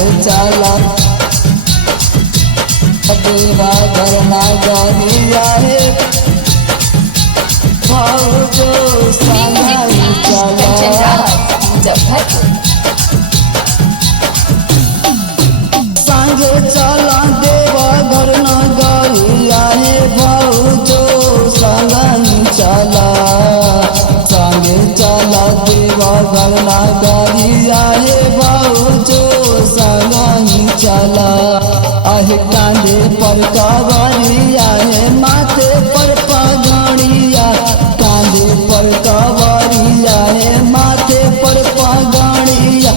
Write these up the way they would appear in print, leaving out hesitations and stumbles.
संगे चला देवा घर नगरिया हे भाऊजो संगे चला संगे चला देवा घर नगरिया हे भाऊजो संगे चला संगे चला देवा घर नगरिया हे भाऊजो संगे चला आहे कांधे पर कवरिया है माथे पर पगड़िया कांधे पर कवरिया है माथे पर पगड़िया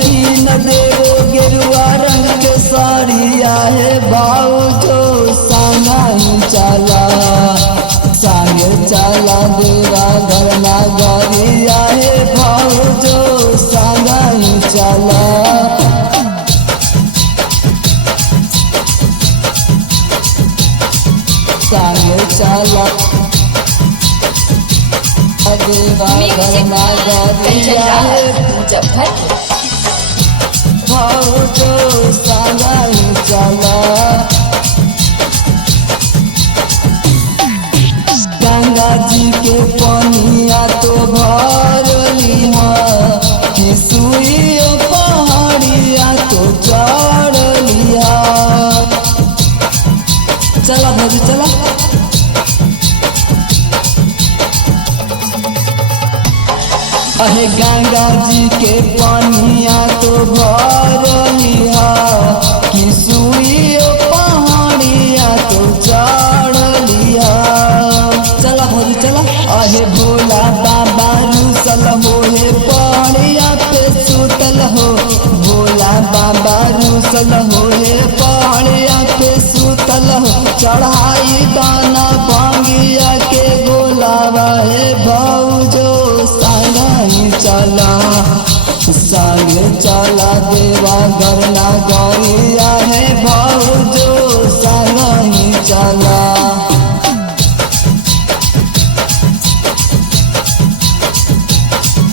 तीन देवो गेरुआ रंग के साड़िया है भाऊजो संगे चला संगे चला देवा घर नगरिया है भाऊजो संगे चला संगे चला देवा घर नगरिया है भाऊजो संगे चला गंगा जी के पनिया तो भर लिहा सुइयो पहाड़िया तो चढ़ लिया चला भौजी चला अहे गंगा जी के पानिया तो भर लिया कि सुइयो पहाड़िया तो चढ़ लिया चला भौजी चला अहे भोला बाबा रूसल हो हे पहाड़िया पे सुतल हो भोला बाबा रूसल हो हे पहाड़िया पे सुतल हो चढ़ाई दाना भांगिया के गोलावा है भाऊजो संगे चला संगे चला देवा घर नगरिया है भाऊजो संगे चला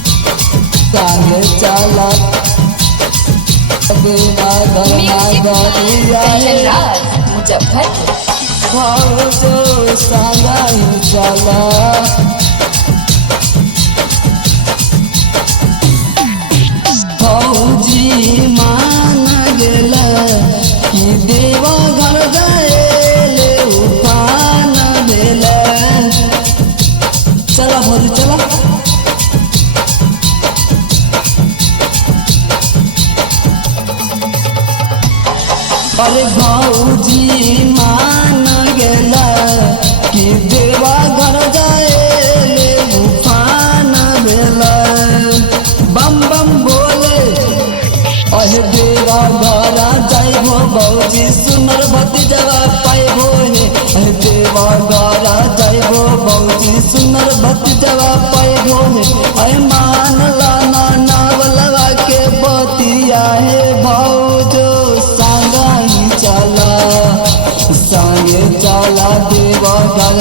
संगे चला देवा घर नगरिया है भाऊजो संगे चला भौजी मान गेल कि देवा घर जाए उफान भेल चला भौजी चला अरे भौजी मान गेल कि देवा घर जाए उफान भेल बम बम बोले अहे देवा घर जाइबो भौजी सुनर भतीजवा पाइबो हे अहे देवा घर जाइबो भौजी सुनर भतीजवा पाइबो हे अहे मान लाना नावलवा के बतिया हे भाऊजो संगे चला संगे चला देवा घर